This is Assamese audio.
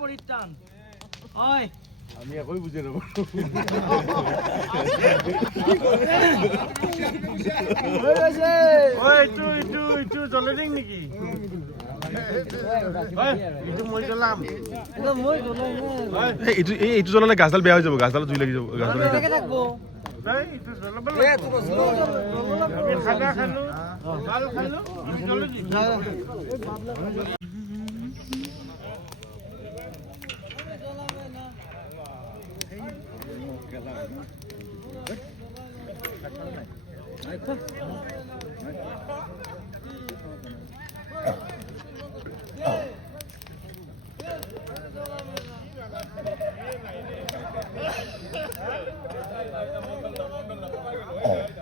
পৰিত্ৰাণ হয় আমি একোই বুঝে নেব এইটো জ্বলেদিং নেকি এইটো জ্বলালে গাছডাল বেয়া হৈ যাব গাছডাল জুই লাগি যাব খানা খালো ভাল খালো Oh.